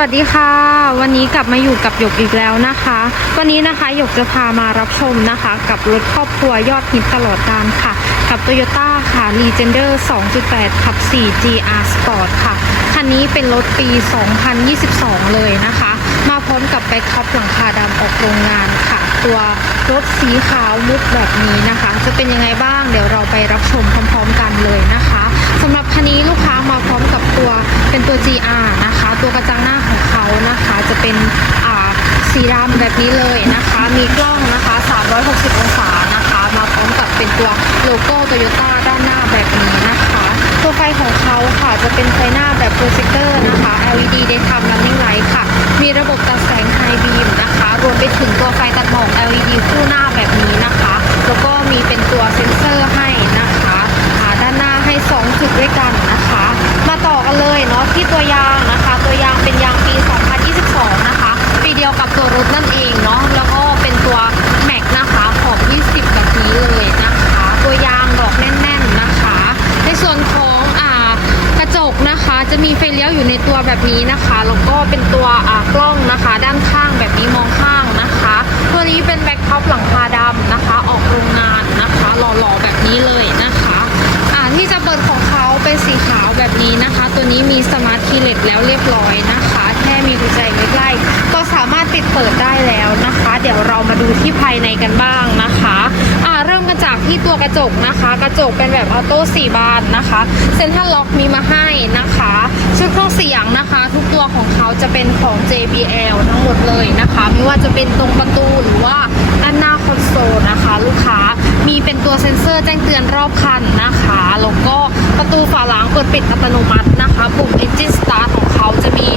วัสดีค่ะ วันนี้กลับมาอยู่กับหยกอีกแล้วนะคะ วันนี้นะคะหยกจะพามารับชมนะคะ กับรถครอบครัวยอดฮิตตลอดกาลค่ะ กับ Toyota ค่ะ Legender 2.8 ขับ 4 GR Sport ค่ะ คันนี้เป็นรถปี 2022 เลยนะคะ มาพร้อมกับแบ็คท็อปหลังคาดำออกโรงงานค่ะ ตัวรถสีขาวมุกแบบนี้นะคะ จะเป็นยังไงบ้างเดี๋ยวเราไปำแบบนี้เลยนะคะ มีกล้องนะคะ 360 องศานะคะ มาพร้อมกับเป็นตัวโลโก้โตโยต้าด้านหน้าแบบนี้นะคะตัวไฟของเขาค่ะจะเป็นไฟหน้าแบบโปรเจคเตอร์นะคะ LED Daytime Running Light ค่ะ มีระบบตัดแสง High Beam นะคะ รวมไปถึงตัวไฟตัดหมอก LED คู่หน้าแบบนี้นะคะ แล้วก็มีเป็นตัวเซ็นเซอร์ให้นะคะด้านหน้าให้ 2 จุดด้วยกันนะคะ มาต่อกันเลยเนาะที่ตัวยางนะคะ ตัวยางเป็นยางปี 2022 นะคะ ปีเดียวกับตัวรถนั่นเองเนาะ แล้วก็เป็นตัวแม็กนะคะของ 20 แบบนี้เลยนะคะ ตัวยางดอกแน่น ๆนะคะ ในส่วนของอ่ากระจกนะคะ จะมีไฟเลี้ยวอยู่ในตัวแบบนี้นะคะแล้วก็เป็นตัวอ่ากล้องนะคะ ด้านข้างแบบนี้มองข้างนะคะ ตัวนี้เป็นแบ็คท็อปหลังคาดำนะคะ ออกโรงงานนะคะหล่อๆแบบนี้เลยนะคะที่จะเปิดของเขาเป็นสีขาวแบบนี้นะคะ ตัวนี้มีสมาร์ทคีย์เลสแล้วเรียบร้อยนะคะ แค่มีกุญแจใกล้ๆก็สามารถปิดเปิดได้แล้วนะคะ เดี๋ยวเรามาดูที่ภายในกันบ้างนะคะ ที่ตัวกระจกนะคะ กระจกเป็นแบบออโต้สี่บานนะคะเซ็นทรัลล็อกมีมาให้นะคะ ชุดเครื่องเสียงนะคะ ทุกตัวของเขาจะเป็นของ JBL ทั้งหมดเลยนะคะ ไม่ว่าจะเป็นตรงประตูหรือว่าด้านหน้าคอนโซลนะคะ ลูกค้ามีเป็นตัวเซ็นเซอร์แจ้งเตือนรอบคันนะคะแล้วก็ประตูฝาหลังเปิดปิดอัตโนมัตินะคะปุ่ม Engine Start ของเขาจะมี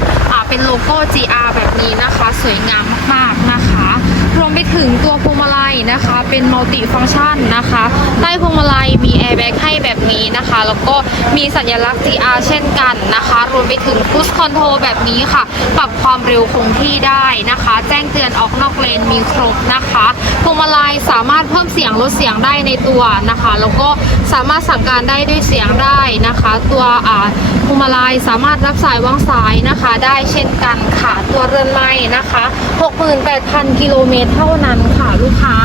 เป็นโลโก้ GR แบบนี้นะคะ สวยงามมากๆนะคะ ไปถึงตัวพวงมาลัยนะคะ เป็นมัลติฟัง c t ชันนะคะ ใต้พวงมาลัยมีแอร์แบ็กให้แบบนี้นะคะ แล้วก็มีสัญลักษณ์ GR เช่นกันนะคะ รวมไปถึงพุชคอนโทรแบบนี้ค่ะ ปรับความเร็วคงที่ได้นะคะ แจ้งเตือนออกนอกเลนมีครบนะคะพวงมาลัยสามารถเพิ่มเสียงลดเสียงได้ในตัวนะคะ แล้วก็สามารถสั่งการได้ด้วยเสียงได้นะคะ ตัวอ่าพวงมาลัยสามารถรับสายวางสายนะคะ ได้เช่นกันค่ะ ตัวเรือนไม้นะคะ 68,000 กิโลเมตรเท่านั้นค่ะลูกค้า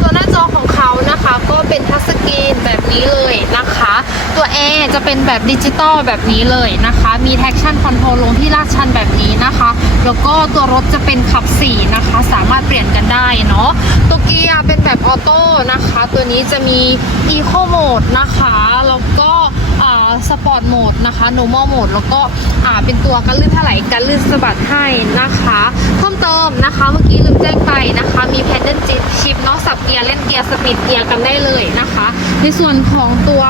ตัวหน้าจอของเขานะคะก็เป็นทัชสกรีนแบบนี้เลยนะคะ ตัวแอร์จะเป็นแบบดิจิตอลแบบนี้เลยนะคะ มี traction control ลงที่ลาดชันแบบนี้นะคะ แล้วก็ตัวรถจะเป็นขับ4นะคะ สามารถเปลี่ยนกันได้เนาะตัวเกียร์เป็นแบบออโต้นะคะ ตัวนี้จะมี Eco Mode นะคะ แล้วก็ สปอร์ตโหมดนะคะ normal mode แล้วก็อ่าเป็นตัวกันลื่นถลายกันลื่นสะบัดให้นะคะ เพิ่มเติมนะคะ เมื่อกี้ลืมแจ้งไปนะคะ มีแพดเดิลจิตชิปเนาะสับเกียร์เล่นเกียร์สปีดเกียร์กันได้เลยนะคะ ในส่วนของตัว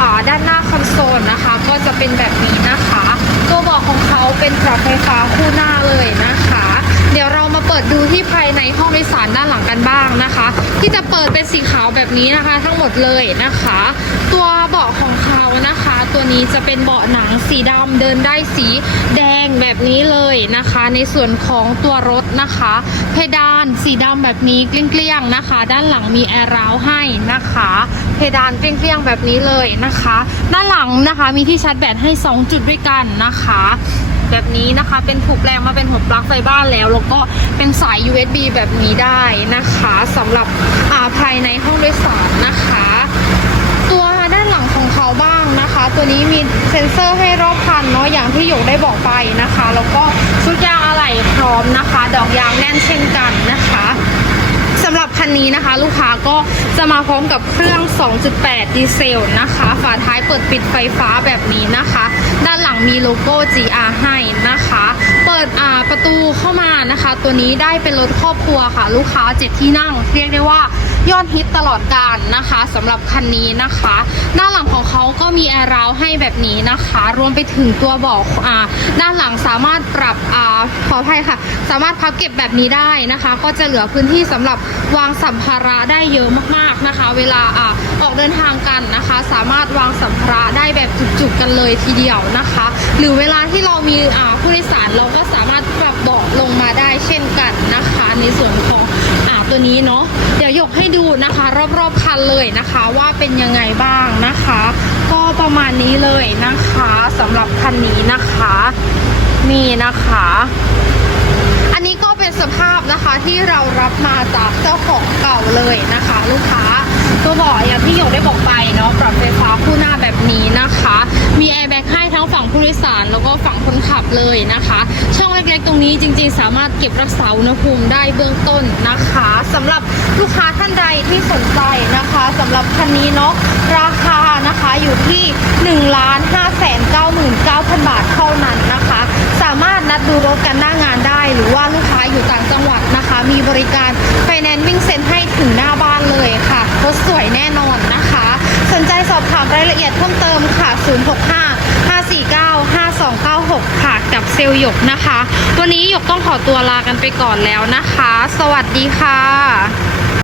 อ่าด้านหน้าคอนโซลนะคะ ก็จะเป็นแบบนี้นะคะ ตัวบอกของเขาเป็นปรับไฟฟ้าคู่หน้าเลยนะคะ เดี๋ยวเรามาเปิดดูที่ภายในห้องโดยสารด้านหลังกันบ้างนะคะ ที่จะเปิดเป็นสีขาวแบบนี้นะคะ ทั้งหมดเลยนะคะ ตัวเบาะของเขานะคะ ตัวนี้จะเป็นเบาะหนังสีดำเดินได้สีแดงแบบนี้เลยนะคะ ในส่วนของตัวรถนะคะ เพดานสีดำแบบนี้เกลี้ยงๆนะคะ ด้านหลังมีแอร์ราวให้นะคะเพดานเกลี้ยงๆแบบนี้เลยนะคะ ด้านหลังนะคะมีที่ชาร์จแบตให้ 2 จุดด้วยกันนะคะ แบบนี้นะคะ เป็นผูกแรงมาเป็นหัวปลั๊กไฟบ้านแล้ว แล้วก็เป็นสาย USB แบบนี้ได้นะคะสำหรับาภายในห้องโดยสารนะคะ ตัวด้านหลังของเขาบ้างนะคะ ตัวนี้มีเซ็นเซอร์ให้รอบคันเนาะอย่างที่หยกได้บอกไปนะคะ แล้วก็ชุดยางอะไหล่พร้อมนะคะ ดอกยางแน่นเช่นกันนะคะ หรับคันนี้นะคะ ลูกค้าก็จะมาพร้อมกับเครื่อง 2.8 ดีเซลนะคะ ฝาท้ายเปิดปิดไฟฟ้าแบบนี้นะคะ ด้านหลังมีโลโก้ GR ให้นะคะ เปิดอ่าประตูเข้ามานะคะ ตัวนี้ได้เป็นรถครอบครัวค่ะ ลูกค้าเจ็ดที่นั่ง เรียกได้ว่า ยอดฮิตตลอดกาลนะคะสำหรับคันนี้นะคะ ด้านหลังของเขาก็มีแอร์ราวให้แบบนี้นะคะ รวมไปถึงตัวเบอกอ่าด้านหลังสามารถปรับอ่าขออภัยค่ะ สามารถพับเก็บแบบนี้ได้นะคะ ก็จะเหลือพื้นที่สำหรับวางสัมภาระได้เยอะมากๆนะคะ เวลาอ่าออกเดินทางกันนะคะ สามารถวางสัมภาระได้แบบจุกๆกันเลยทีเดียวนะคะ หรือเวลาที่เรามีอ่าผู้โดยสารเราก็สามารถปรับเบาะลงมาได้เช่นกันนะคะ ในส่วนของอ่าตัวนี้เนาะ กให้ดูนะคะ รอบๆคันเลยนะคะว่าเป็นยังไงบ้างนะคะ ก็ประมาณนี้เลยนะคะสำหรับคันนี้นะคะนี่นะคะ อันนี้ก็เป็นสภาพนะคะที่เรารับมาจาก เลยนะคะ ช่องเล็กๆตรงนี้จริงๆ สามารถเก็บรักษาอุณหภูมิได้เบื้องต้นนะคะสำหรับลูกค้าท่านใดที่สนใจนะคะสำหรับคันนี้เนาะราคานะคะอยู่ที่1ล้าน5แสน99,000บาทเท่านั้นนะคะ สามารถนัดดูรถกันหน้างานได้ หรือว่าลูกค้าอยู่ต่างจังหวัดนะคะ มีบริการไฟแนนซ์วิ่งเซ็นให้ถึงหน้าบ้านเลยค่ะรถสวยแน่นอนนะคะ สนใจสอบถามรายละเอียดเพิ่มเติมค่ะ 065 296 ค่ะ กับเซลหยกนะคะวันนี้หยกต้องขอตัวลากันไปก่อนแล้วนะคะ สวัสดีค่ะ